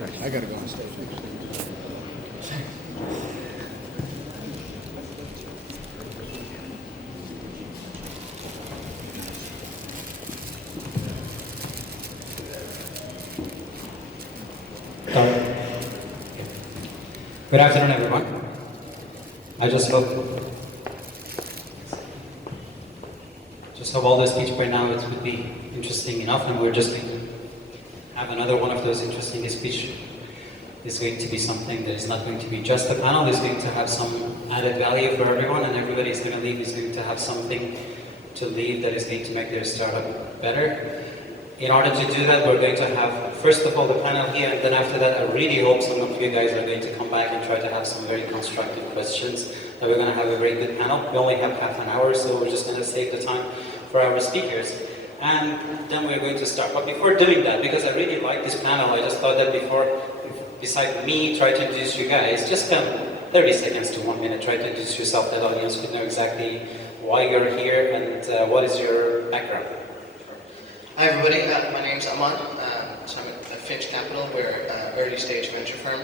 Okay, I gotta go on stage next. Good afternoon, everyone. I just hope all the speech by now it would be interesting enough, and we're just going to have another one of those interesting speeches. It's going to be something that is not going to be just a panel. It's going to have some added value for everyone, and everybody is going to leave is going to have something to leave that is going to make their startup better. In order to do that, we're going to have, first of all, the panel here, and then after that, I really hope some of you guys are going to come back and try to have some very constructive questions. That we're going to have a very good panel. We only have half an hour, so we're just going to save the time for our speakers. And then we're going to start. But before doing that, because I really like this panel, I just thought that beside me, try to introduce you guys, just come 30 seconds to 1 minute, try to introduce yourself, that audience would know exactly why you're here and what is your background. Hi everybody, my name's Aman. So I'm at Finch Capital. We're an early stage venture firm.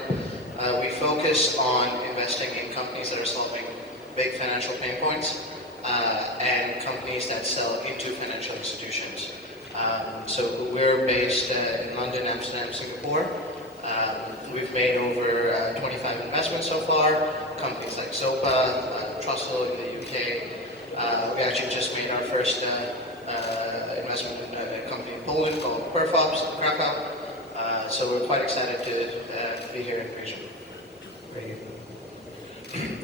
We focus on investing in companies that are solving big financial pain points and companies that sell into financial institutions. So we're based in London, Amsterdam, Singapore. We've made over 25 investments so far. Companies like Zopa, Trussell in the UK. We actually just made our first investment in a company in Poland called Perfops in Krakow. So we're quite excited to be here in Asia.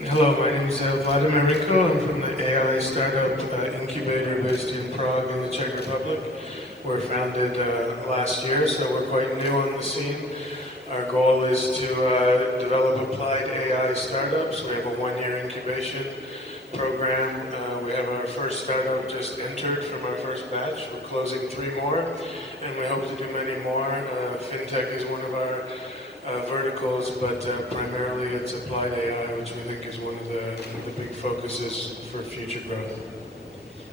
Hello, my name is Vladimir Rinko. I'm from the AI startup incubator based in Prague in the Czech Republic. We're founded last year, so we're quite new on the scene. Our goal is to develop applied AI startups. We have a 1-year incubation program. We have our first startup just entered from our first batch. We're closing 3 more, and we hope to do many more. FinTech is one of our verticals, but primarily it's applied AI, which we think is one of the big focuses for future growth.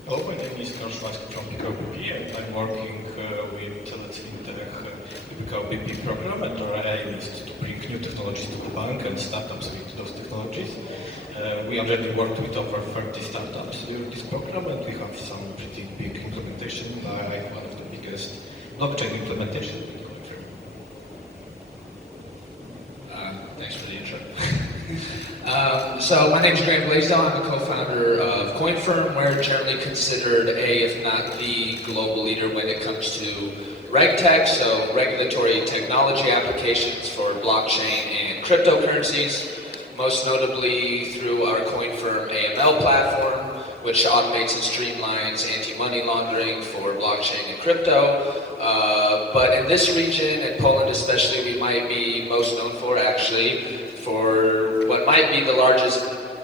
Hello, my name is Karl from PKBP, and I'm working with Let's FinTech PKBP program, and our aim is to bring new technologies to the bank and startups with those technologies. We already worked with over 30 startups during this program, and we have some pretty big implementation, like one of the biggest blockchain implementation in the country. Thanks for the intro. So my name is Graham Blaisdell. I'm the co-founder of CoinFirm. We're generally considered if not the global leader when it comes to RegTech, so regulatory technology applications for blockchain and cryptocurrencies. Most notably through our CoinFirm AML platform, which automates and streamlines anti-money laundering for blockchain and crypto. But in this region, in Poland especially, we might be most known for what might be the largest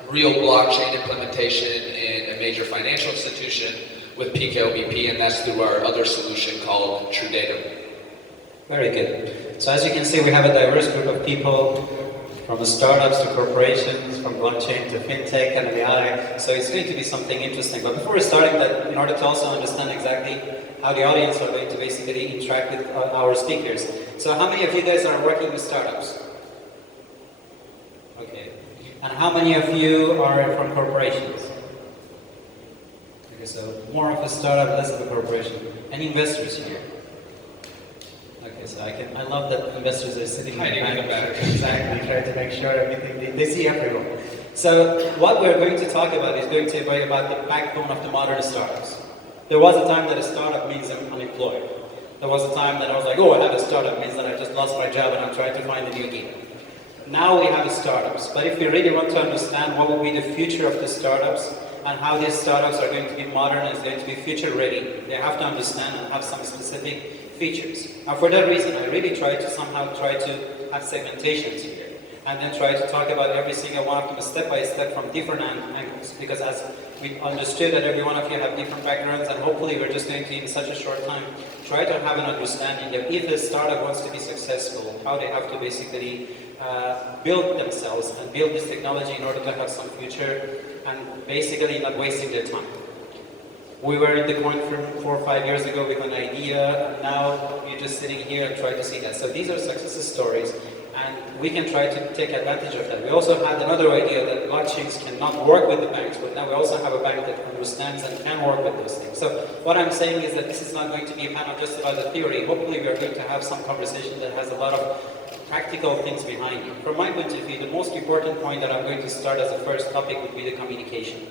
real blockchain implementation in a major financial institution with PKOBP, and that's through our other solution called TrueData. Very good. So as you can see, we have a diverse group of people, from the startups to corporations, from blockchain to fintech and AI. So it's going to be something interesting. But before we start that, in order to also understand exactly how the audience are going to basically interact with our speakers. So how many of you guys are working with startups? Okay. And how many of you are from corporations? Okay, so more of a startup, less of a corporation. Any investors here? Okay, so I love that investors are sitting in the back. Exactly, trying to make sure everything, they see everyone. So what we're going to talk about is going to be about the backbone of the modern startups. There was a time that a startup means I'm unemployed. There was a time that I was like, oh, I have a startup, means that I just lost my job and I'm trying to find a new gig. Now we have startups, but if we really want to understand what will be the future of the startups and how these startups are going to be modern and is going to be future ready, they have to understand and have some specific features. Now for that reason, I really try to have segmentations here and then try to talk about every single one of them step by step from different angles, because as we understood that every one of you have different backgrounds, and hopefully we're just going to, in such a short time, try to have an understanding that if a startup wants to be successful, how they have to basically build themselves and build this technology in order to have some future and basically not wasting their time. We were in the coin firm 4 or 5 years ago with an idea, and now you're just sitting here and try to see that. So these are success stories, and we can try to take advantage of that. We also had another idea that blockchains cannot work with the banks, but now we also have a bank that understands and can work with those things. So what I'm saying is that this is not going to be a panel just about the theory. Hopefully we are going to have some conversation that has a lot of practical things behind it. From my point of view, the most important point that I'm going to start as a first topic would be the communication.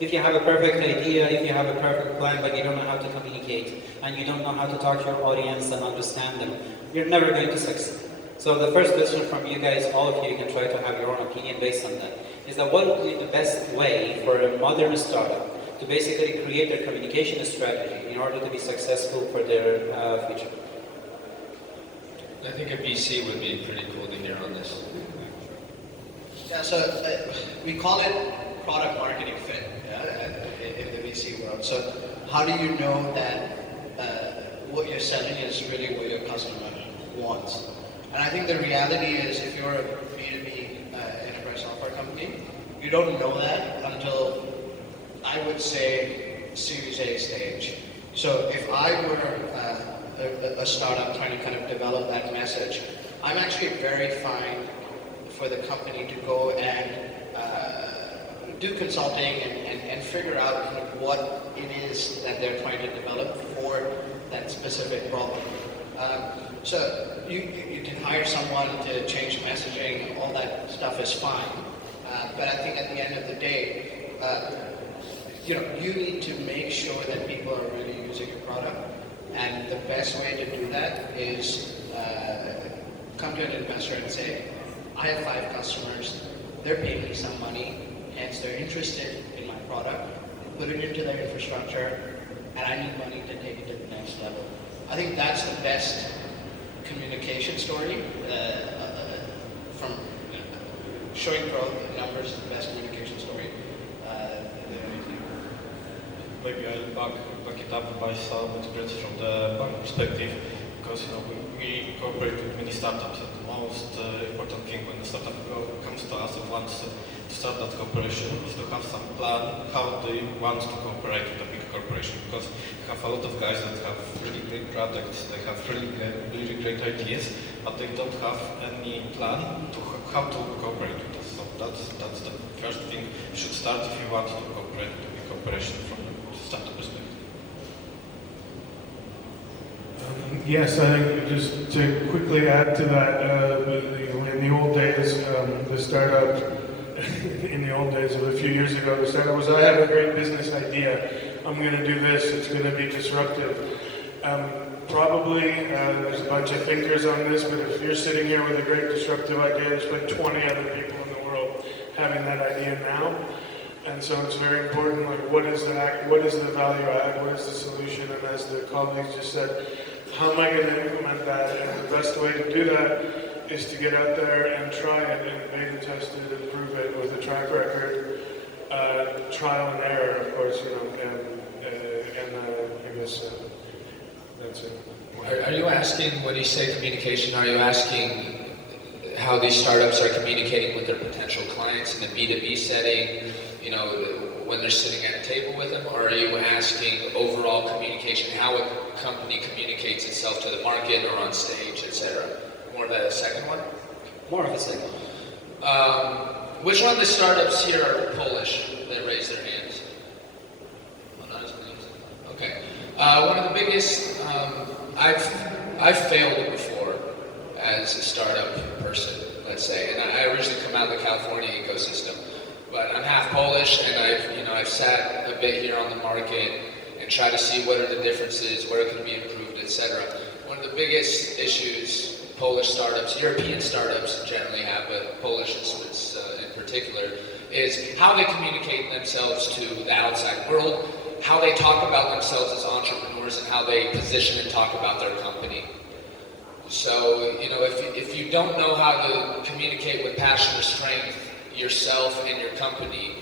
If you have a perfect idea, if you have a perfect plan, but you don't know how to communicate, and you don't know how to talk to your audience and understand them, you're never going to succeed. So the first question from you guys, all of you can try to have your own opinion based on that, is that what would be the best way for a modern startup to basically create their communication strategy in order to be successful for their future? I think a VC would be pretty cool to hear on this. Yeah, so we call it product marketing fit in the VC world. So how do you know that what you're selling is really what your customer wants? And I think the reality is if you're a B2B enterprise software company, you don't know that until, I would say, Series A stage. So if I were a startup trying to kind of develop that message, I'm actually very fine for the company to go and do consulting and figure out kind of what it is that they're trying to develop for that specific problem. So you can hire someone to change messaging, all that stuff is fine. But I think at the end of the day, you need to make sure that people are really using your product. And the best way to do that is come to an investor and say, I have 5 customers, they're paying me some money, hence they're interested in my product, put it into their infrastructure, and I need money to take it to the next level. I think that's the best communication story from showing growth in numbers, the best communication story. Maybe I'll back it up by some experience from the bank perspective, because we cooperate with many startups, and the most important thing when a startup comes to us and wants to start that cooperation is to have some plan how they want to cooperate with a big corporation, because we have a lot of guys that have really great products, they have really great ideas, but they don't have any plan to how to cooperate with us. So that's the first thing you should start if you want to cooperate with a big corporation from the startup perspective. Yes, I think just to quickly add to that, in the old days, the startup, in the old days of a few years ago, the startup was, I have a great business idea, I'm going to do this, it's going to be disruptive. Probably there's a bunch of thinkers on this, but if you're sitting here with a great disruptive idea, there's been 20 other people in the world having that idea now. And so it's very important, like what is the value add, what is the solution, and as the colleagues just said, how am I going to implement that? And the best way to do that is to get out there and try it and beta test it and prove it with a track record, trial and error, of course, and I guess that's it. Are you asking, when you say communication, are you asking how these startups are communicating with their potential clients in a B2B setting, when they're sitting at a table with them, or are you asking overall communication, how a company communicates itself to the market or on stage, etc.? More of the second one? More of a second. Which one of the startups here are Polish that raise their hands? Oh, not as many. Okay. One of the biggest, I've failed before as a startup person, let's say, and I originally come out of the California ecosystem, but I'm half Polish, and I've sat a bit here on the market and tried to see what are the differences, where it can be improved, etc. One of the biggest issues Polish startups, European startups generally have, but Polish in particular, is how they communicate themselves to the outside world, how they talk about themselves as entrepreneurs, and how they position and talk about their company. So, if you don't know how to communicate with passion or strength yourself and your company,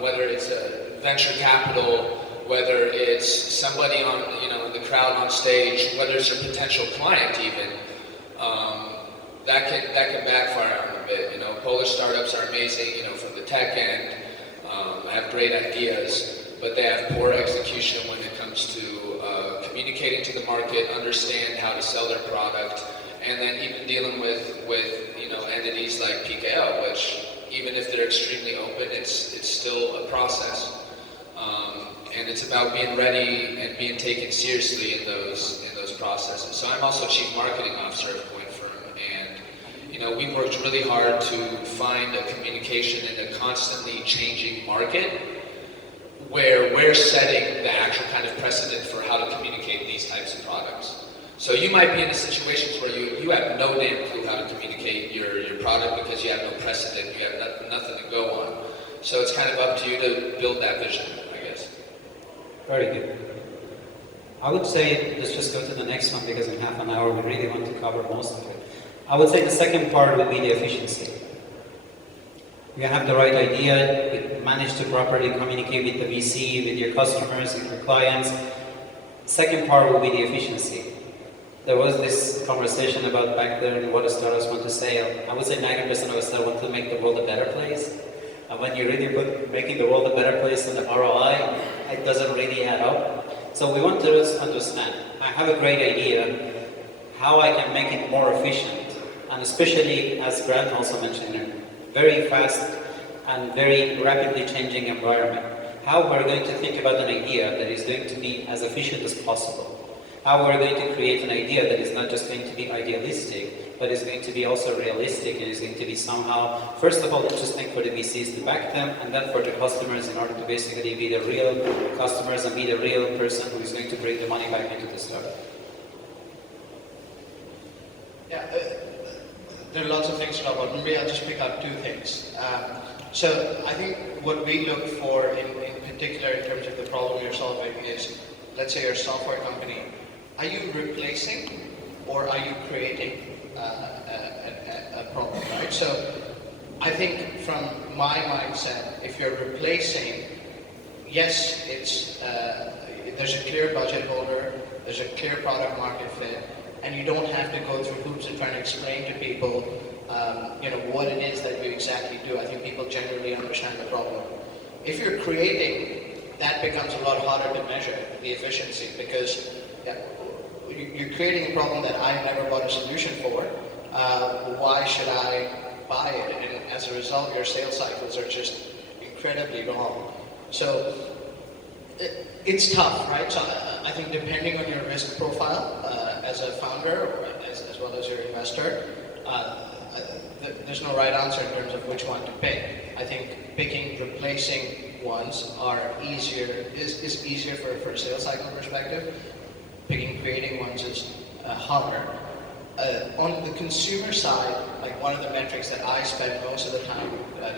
whether it's a venture capital, whether it's somebody on, the crowd on stage, whether it's your potential client even, that can backfire on a bit. Polish startups are amazing, from the tech end, have great ideas, but they have poor execution when it comes to communicating to the market, understand how to sell their product, and then even dealing with entities like PKO, which even if they're extremely open, it's still a process. And it's about being ready and being taken seriously in those processes. So I'm also Chief Marketing Officer of CoinFirm, and we've worked really hard to find a communication in a constantly changing market where we're setting the actual kind of precedent for how to communicate these types of products. So you might be in situations where you have no damn clue how to communicate your product because you have no precedent, you have nothing to go on. So it's kind of up to you to build that vision, I guess. Very good. I would say, let's just go to the next one because in half an hour we really want to cover most of it. I would say the second part would be the efficiency. You have the right idea, you manage to properly communicate with the VC, with your customers, with your clients. Second part will be the efficiency. There was this conversation about back there and what startups want to say. I would say 90% of startups want to make the world a better place. And when you really put making the world a better place in the ROI, it doesn't really add up. So we want to understand, I have a great idea, how I can make it more efficient. And especially, as Grant also mentioned, very fast and very rapidly changing environment. How we're going to think about an idea that is going to be as efficient as possible. How we're going to create an idea that is not just going to be idealistic, but is going to be also realistic and is going to be somehow, first of all, interesting for the VCs to back them, and then for the customers in order to basically be the real customers and be the real person who is going to bring the money back into the startup. Yeah, there are lots of things to talk about. Maybe I'll just pick out two things. So I think what we look for in particular in terms of the problem you're solving is, let's say you're a software company, are you replacing or are you creating a problem, right? So I think from my mindset, if you're replacing, yes, it's there's a clear budget holder, there's a clear product market fit, and you don't have to go through hoops and trying to explain to people what it is that you exactly do. I think people generally understand the problem. If you're creating, that becomes a lot harder to measure, the efficiency, because you're creating a problem that I never bought a solution for. Why should I buy it? And as a result, your sales cycles are just incredibly long. So it's tough, right? So I think depending on your risk profile as a founder or as well as your investor, there's no right answer in terms of which one to pick. I think picking replacing ones is easier for a sales cycle perspective. Picking creating ones is harder. On the consumer side, like one of the metrics that I spend most of the time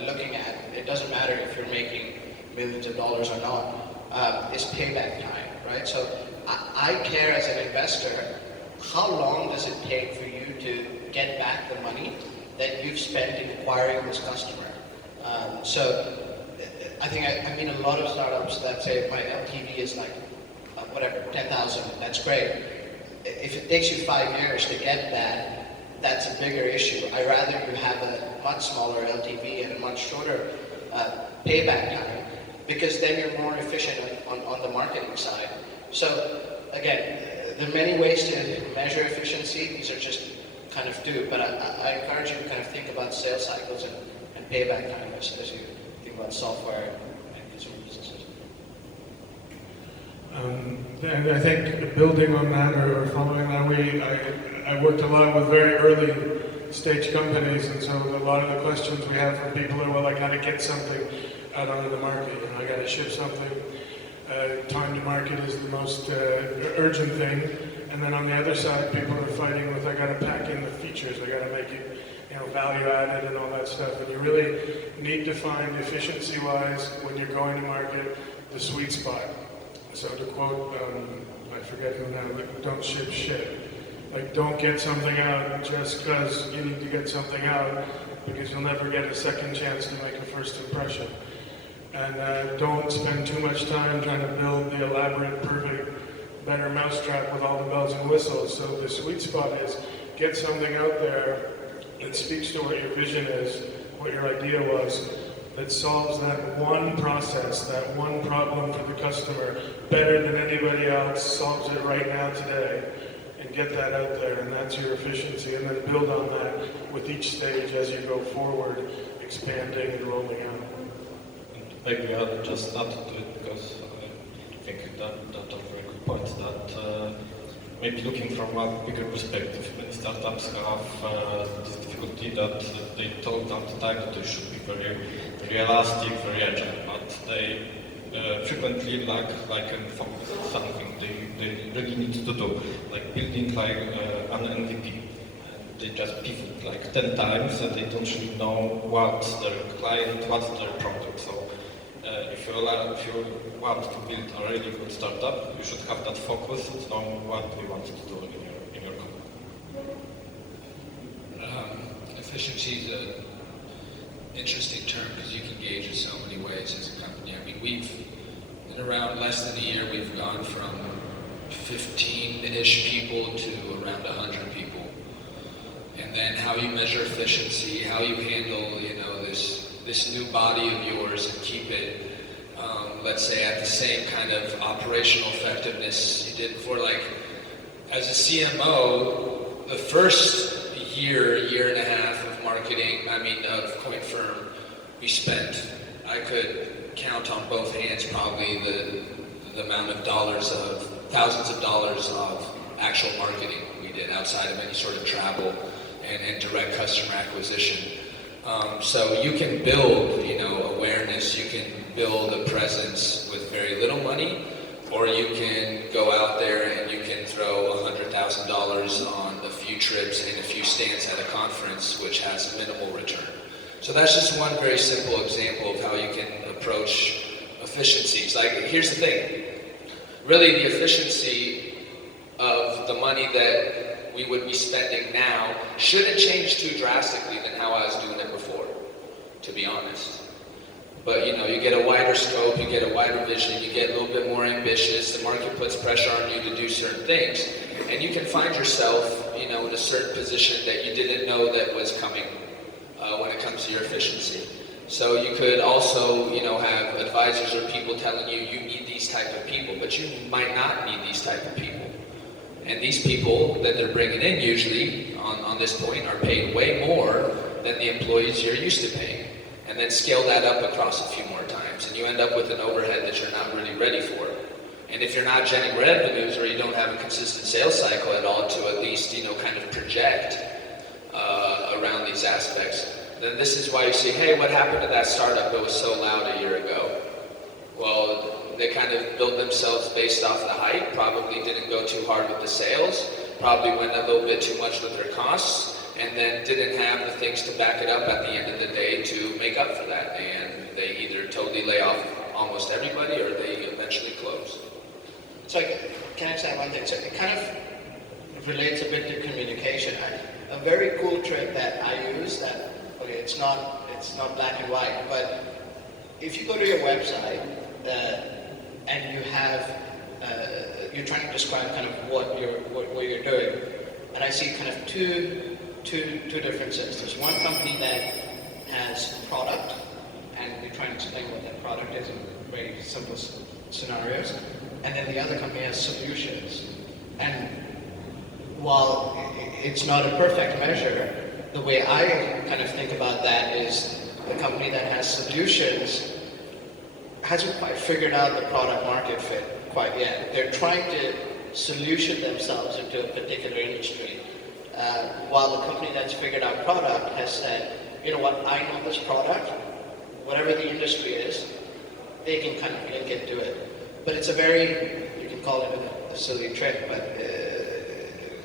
looking at, it doesn't matter if you're making millions of dollars or not, is payback time, right? So I care as an investor, how long does it take for you to get back the money that you've spent in acquiring this customer? So I think I mean a lot of startups that say my LTV is like, whatever, 10,000, that's great. If it takes you 5 years to get that, that's a bigger issue. I'd rather you have a much smaller LTV and a much shorter payback time, because then you're more efficient on the marketing side. So again, there are many ways to measure efficiency. These are just kind of two, but I encourage you to kind of think about sales cycles and payback time as you think about software and consumer businesses. And I think building on that or following that, I worked a lot with very early stage companies, and so a lot of the questions we have from people are, well, I got to get something out onto the market. I got to ship something. Time to market is the most urgent thing. And then on the other side, people are fighting with, I got to pack in the features, I got to make it, value added and all that stuff. And you really need to find efficiency-wise when you're going to market the sweet spot. So to quote, I forget who now, but don't ship shit. Like, don't get something out just because you need to get something out, because you'll never get a second chance to make a first impression. And don't spend too much time trying to build the elaborate, perfect, better mousetrap with all the bells and whistles. So the sweet spot is get something out there that speaks to what your vision is, what your idea was, that solves that one process, that one problem for the customer better than anybody else, solves it right now today, and get that out there, and that's your efficiency, and then build on that with each stage as you go forward, expanding and rolling out. Maybe I'll just add to it because I think that are very good points that maybe looking from a bigger perspective, many startups have this difficulty that they told at the time that they should be very elastic, very agile, but they frequently lack focus on something they really need to do, like building like an MVP. They just pivot like 10 times and they don't really know what's their client, what's their product. So if you want to build a really good startup, you should have that focus and know what we want to do in your company. Efficiency is an interesting term because you can gauge it so many ways as a company. I mean, in around less than a year, we've gone from 15-ish people to around 100 people. And then how you measure efficiency, how you handle, this new body of yours and keep it, let's say, at the same kind of operational effectiveness you did before. Like, as a CMO, the first year and a half of marketing, of Coin Firm, we spent, I could count on both hands probably the amount of thousands of dollars of actual marketing we did outside of any sort of travel and direct customer acquisition. So you can build, awareness, you can build a presence with very little money, or you can go out there and you can throw $100,000 on a few trips and a few stands at a conference, which has minimal return. So that's just one very simple example of how you can approach efficiencies. Like, here's the thing. Really, the efficiency of the money that we would be spending now shouldn't change too drastically than how I was doing it before, to be honest. But you get a wider scope, you get a wider vision, you get a little bit more ambitious, the market puts pressure on you to do certain things, and you can find yourself, in a certain position that you didn't know that was coming when it comes to your efficiency. So you could also, have advisors or people telling you need these type of people, but you might not need these type of people. And these people that they're bringing in usually on this point are paid way more than the employees you're used to paying. And then scale that up across a few more times. And you end up with an overhead that you're not really ready for. And if you're not generating revenues or you don't have a consistent sales cycle at all to at least, kind of project around these aspects, then this is why you say, hey, what happened to that startup that was so loud a year ago? Well, they kind of built themselves based off the hype, probably didn't go too hard with the sales, probably went a little bit too much with their costs, and then didn't have the things to back it up at the end of the day to make up for that. And they either totally lay off almost everybody or they eventually close. So can I say one thing? So it kind of relates a bit to communication. A very cool trick that I use that, okay, it's not black and white, but if you go to your website and you have, you're trying to describe kind of what you're doing, and I see kind of two different systems. One company that has product, and we try and explain what that product is in very simple scenarios, and then the other company has solutions. And while it's not a perfect measure, the way I kind of think about that is the company that has solutions hasn't quite figured out the product market fit quite yet. They're trying to solution themselves into a particular industry. While the company that's figured out product has said, you know what, I know this product, whatever the industry is, they can kind of link it to it. But it's a very, you can call it a silly trick, but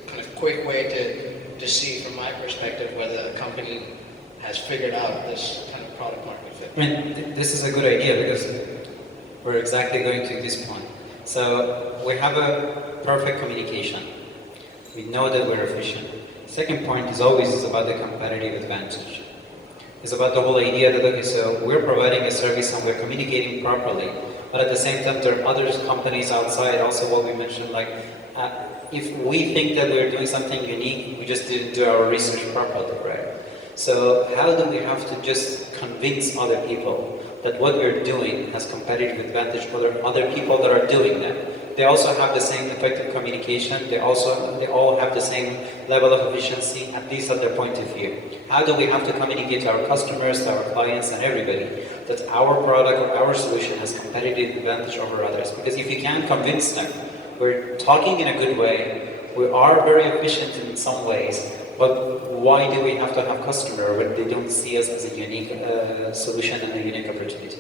kind of quick way to see from my perspective whether a company has figured out this kind of product market fit. I mean, this is a good idea because we're exactly going to this point. So we have a perfect communication. We know that we're efficient. Second point is always about the competitive advantage. It's about the whole idea that, okay, so we're providing a service and we're communicating properly, but at the same time there are other companies outside, also what we mentioned, like if we think that we're doing something unique, we just didn't do our research properly, right? So how do we have to just convince other people that what we're doing has competitive advantage over other people that are doing that. They also have the same effective communication. They all have the same level of efficiency, at least at their point of view. How do we have to communicate to our customers, to our clients, and everybody that our product or our solution has competitive advantage over others? Because if you can't convince them, we're talking in a good way, we are very efficient in some ways, but why do we have to have customer when they don't see us as a unique solution and a unique opportunity?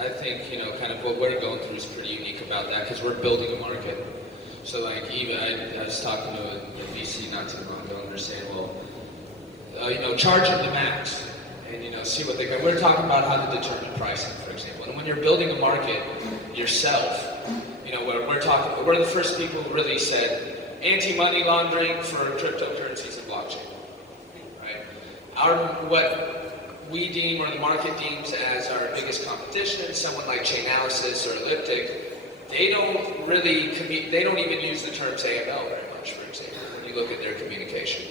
I think, kind of what we're going through is pretty unique about that because we're building a market. So like even, I was talking to a VC not too long ago and they're saying, well, charge them the max and, see what they get. We're talking about how to determine pricing, for example. And when you're building a market yourself, we're the first people who really said anti-money laundering for cryptocurrencies and blockchain, right? What we deem, or the market deems, as our biggest competition, someone like Chainalysis or Elliptic, they don't even use the terms AML very much, for example, when you look at their communication.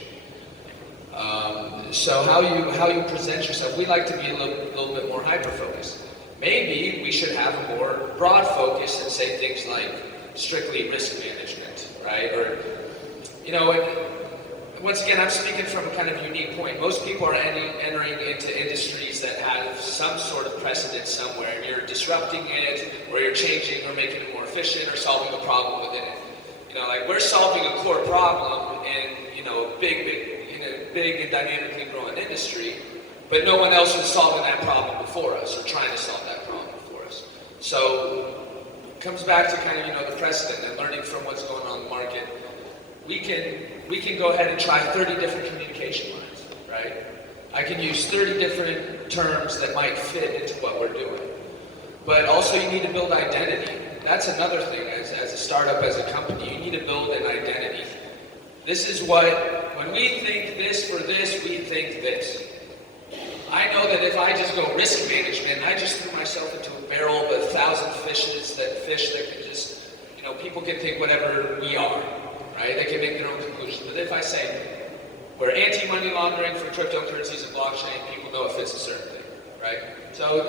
So how you present yourself, we like to be a little bit more hyper-focused. Maybe we should have a more broad focus and say things like strictly risk management, right? Or, once again, I'm speaking from a kind of unique point. Most people are entering into industries that have some sort of precedent somewhere, and you're disrupting it, or you're changing or making it more efficient, or solving a problem within it. Like we're solving a core problem in a big and dynamically growing industry, but no one else was solving that problem before us, or trying to solve that problem before us. So it comes back to kind of the precedent and learning from what's going on in the market. We can go ahead and try 30 different communication lines, right? I can use 30 different terms that might fit into what we're doing. But also you need to build identity. That's another thing as a startup, as a company, you need to build an identity. This is when we think this for this, we think this. I know that if I just go risk management, I just threw myself into a barrel with 1,000 fish that can just, people can think whatever we are. Right? They can make their own conclusions. But if I say we're anti-money laundering for cryptocurrencies and blockchain, people know it fits a certain thing, right? So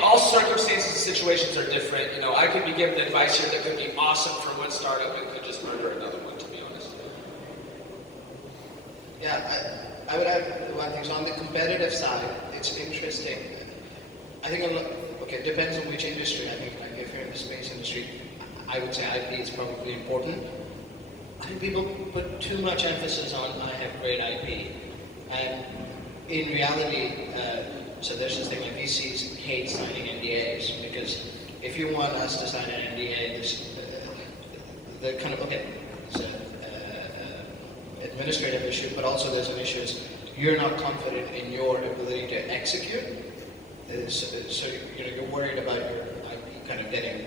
all circumstances and situations are different. I could be given advice here that could be awesome for one startup and could just murder another one, to be honest. Yeah, I would add one thing. So on the competitive side, it's interesting. I think, it depends on which industry. I think like if you're in the space industry, I would say IP is probably important. I think people put too much emphasis on I have great IP. And in reality, so there's this thing like VCs hate signing NDAs because if you want us to sign an NDA, the kind of, it's an administrative issue, but also there's an issue is you're not confident in your ability to execute. So you're worried about your IP kind of getting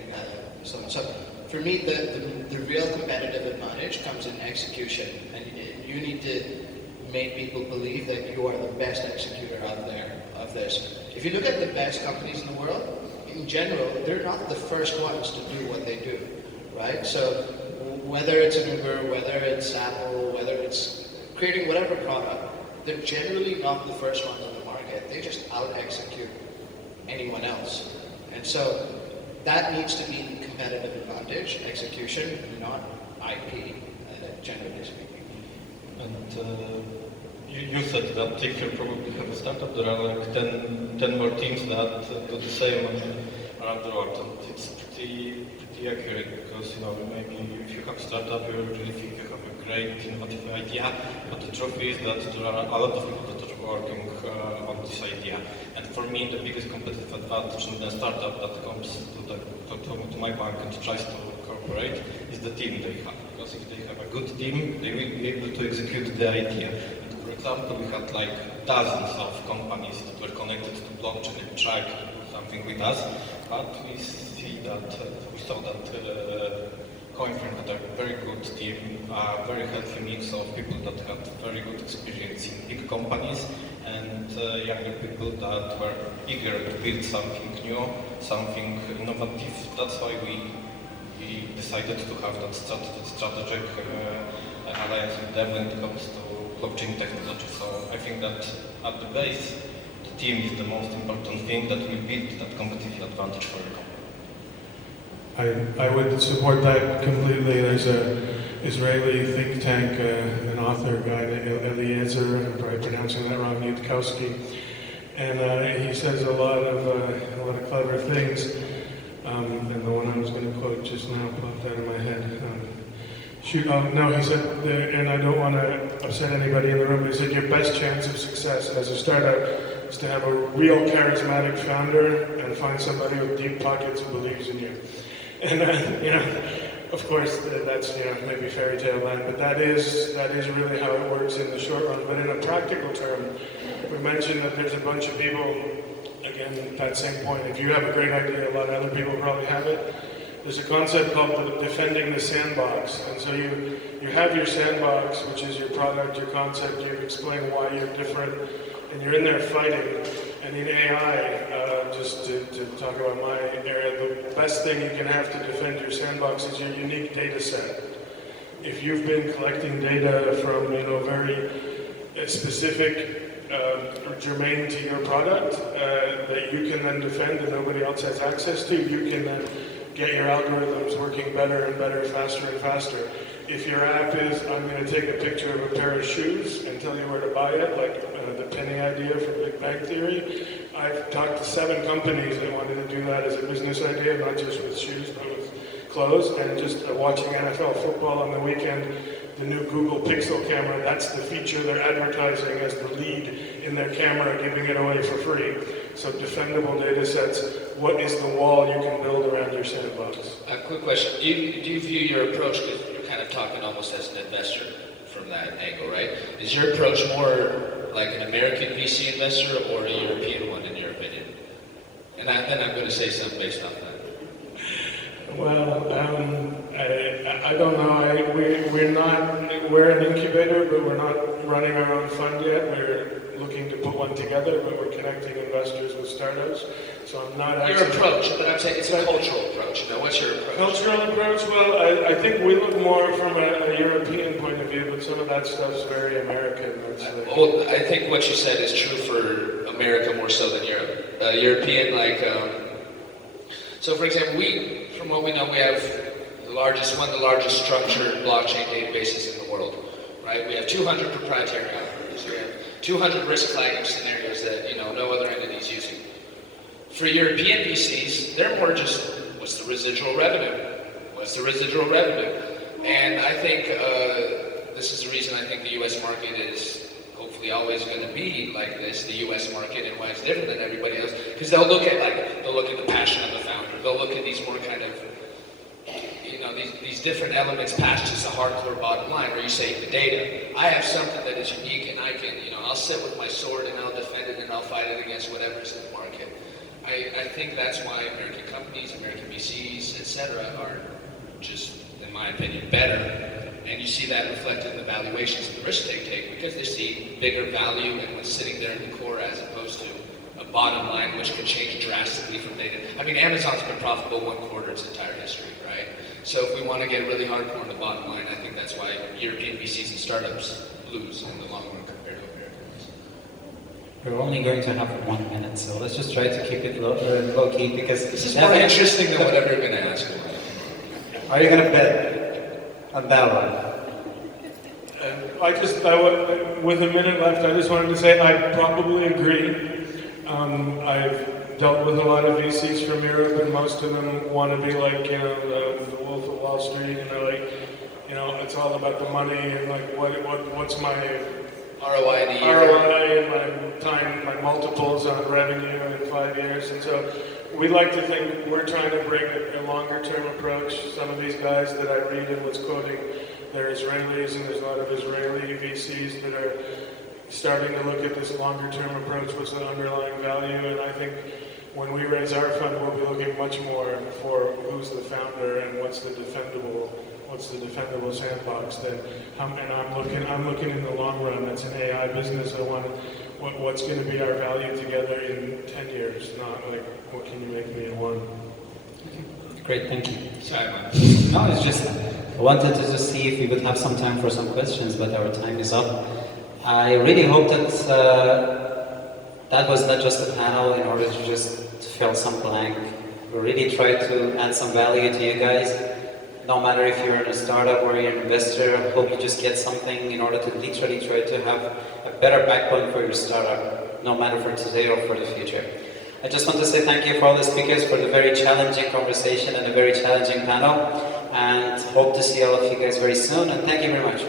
someone. So for me, the real competitive advantage comes in execution, and you need to make people believe that you are the best executor out there of this. If you look at the best companies in the world, in general, they're not the first ones to do what they do, right? So whether it's an Uber, whether it's Apple, whether it's creating whatever product, they're generally not the first ones on the market. They just out-execute anyone else. And so that needs to be competitive advantage, execution, not IP, generally speaking. And you said that if you probably have a startup, there are like 10 more teams that do the same around the world, and it's pretty accurate because maybe if you have a startup, you really think you have a great innovative idea, but the truth is that there are a lot of people that are working on this idea. And for me, the biggest competitive advantage in a startup that comes to my bank and tries to cooperate is the team they have. Because if they have a good team, they will be able to execute the idea. And for example, we had like dozens of companies that were connected to blockchain and tried to do something with us, but we saw that CoinFirm had a very good team, a very healthy mix of people that had very good experience in big companies and younger people that were eager to build something new, something innovative. That's why we decided to have that strategic alliance with them when it comes to blockchain technology. So I think that at the base, the team is the most important thing that will build that competitive advantage for your company. I would support that completely. There's a Israeli think tank, an author guy, Eliezer, I'm probably pronouncing that wrong, Yudkowsky, and he says a lot of clever things. And the one I was going to quote just now popped out of my head. No, he said, and I don't want to upset anybody in the room, but he said your best chance of success as a startup is to have a real charismatic founder and find somebody with deep pockets who believes in you. And of course, that's maybe fairy tale land, but that is really how it works in the short run. But in a practical term, we mentioned that there's a bunch of people. Again, that same point. If you have a great idea, a lot of other people probably have it. There's a concept called defending the sandbox, and so you have your sandbox, which is your product, your concept. You explain why you're different, and you're in there fighting. And in AI, just to talk about my area, the best thing you can have to defend your sandbox is your unique data set. If you've been collecting data from very specific or germane to your product that you can then defend and nobody else has access to, you can then get your algorithms working better and better, faster and faster. If your app is, I'm going to take a picture of a pair of shoes and tell you where to buy it, like the penny idea from Big Bang Theory, I've talked to 7 companies that wanted to do that as a business idea, not just with shoes, but with clothes, and just watching NFL football on the weekend, the new Google Pixel camera, that's the feature they're advertising as the lead in their camera, giving it away for free. So defendable data sets, what is the wall you can build around your sandbox? A quick question, do you view your approach, because you're kind of talking almost as an investor from that angle, right? Is your approach more like an American VC investor or a European one, in your opinion? And then I'm going to say something based off that. Well, I don't know. We're an incubator, but we're not running our own fund yet. We're looking to put one together, but we're connecting investors with startups. So I'm not Your approach, but I'm saying it's a cultural approach. What's your approach? Cultural approach? Well, I think we look more from a European point of view, but some of that stuff's very American. Well, I think what you said is true for America more so than Europe. European, so for example, from what we know, we have one of the largest structured blockchain databases in the world, right? We have 200 proprietary algorithms. We have 200 risk flagging scenarios that no other entity is using. For European VCs, they're more just, what's the residual revenue? What's the residual revenue? And I think this is the reason I think the U.S. market is hopefully always going to be like this, the U.S. market, and why it's different than everybody else. Because they'll look at the passion of the founder. They'll look at these more kind of, these different elements past just a hardcore bottom line, where you say the data. I have something that is unique, and I can, I'll sit with my sword and I'll defend it and I'll fight it against whatever's in the market. I think that's why American companies, American VCs, etc., are just, in my opinion, better. And you see that reflected in the valuations of the risk they take, because they see bigger value in what's sitting there in the core as opposed to a bottom line, which could change drastically from day to. I mean, Amazon's been profitable 1 quarter its entire history, right? So if we want to get really hardcore on the bottom line, I think that's why European VCs and startups lose in the long run compared to American ones. We're only going to have 1 minute, so let's just try to keep it low key, because this is more interesting than whatever you're going to ask me. Are you going to bet on that one? With a minute left, I just wanted to say I probably agree. I've dealt with a lot of VCs from Europe, and most of them want to be like, the Wolf of Wall Street, and they're like, it's all about the money, and like, what's my ROI in a year? ROI and my time, my multiples on revenue in 5 years, and so we like to think we're trying to bring a longer-term approach. Some of these guys that I read and was quoting, they're Israelis, and there's a lot of Israeli VCs that are starting to look at this longer-term approach, what's the underlying value, and I think when we raise our fund, we'll be looking much more for who's the founder and what's the defendable sandbox. And I'm looking in the long run. It's an AI business. I want what's going to be our value together in 10 years, not like what can you make me in 1. Okay. Great, thank you. Sorry, man. No, it's just I wanted to just see if we would have some time for some questions, but our time is up. I really hope that that was not just a panel in order to just fill some blank. We really tried to add some value to you guys. No matter if you're in a startup or you're an investor, I hope you just get something in order to literally try to have a better backbone for your startup, no matter for today or for the future. I just want to say thank you for all the speakers for the very challenging conversation and a very challenging panel, and hope to see all of you guys very soon, and thank you very much.